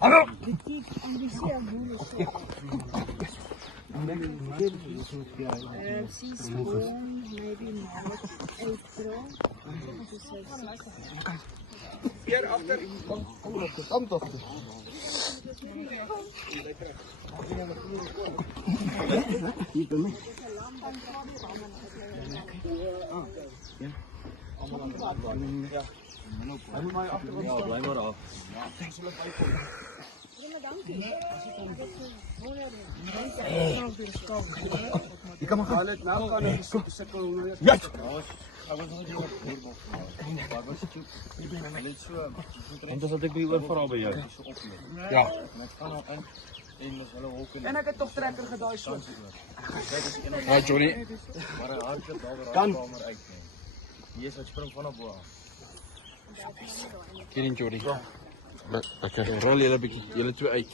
Hallo! She's born maybe March, April. Hier achter. Kom toch. Hier bij mij. Ja, blijf maar af. Je kan maar gaan. Ja! En dan zat ik weer vooral bij jou. Ja. En ek het toch trekker gedaai so. Hi Johnny. Kan. Hier is het spring vanaf bo af. Hier in Johnny. Oké. Rol jullie een beetje, jullie twee uit.